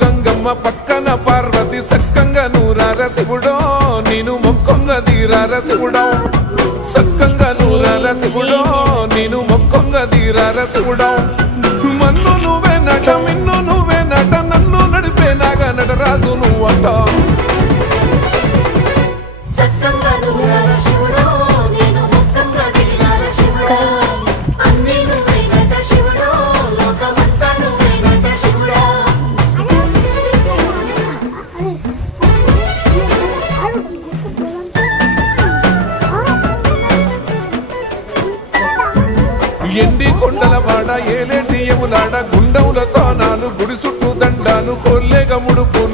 గంగమ్మ పక్కన పార్వతి సక్కంగా నూరార శివుడో నేను మొక్కొంగ తీరార శివుడో. సక్కంగా నూరార శివుడో నేను మొక్కొంగ తీరార శివుడో. మన్ను నువ్వే నట మిన్ను నువ్వే నట నన్ను నడిపే నాగా నటరాజు నువ్వు అంటావు ఎండి కొండల వాడ ఏలేటి ఎములాడ గుండవుల తానాలు గుడి చుట్టూ దండాలు కొల్లేగ ముడుపులు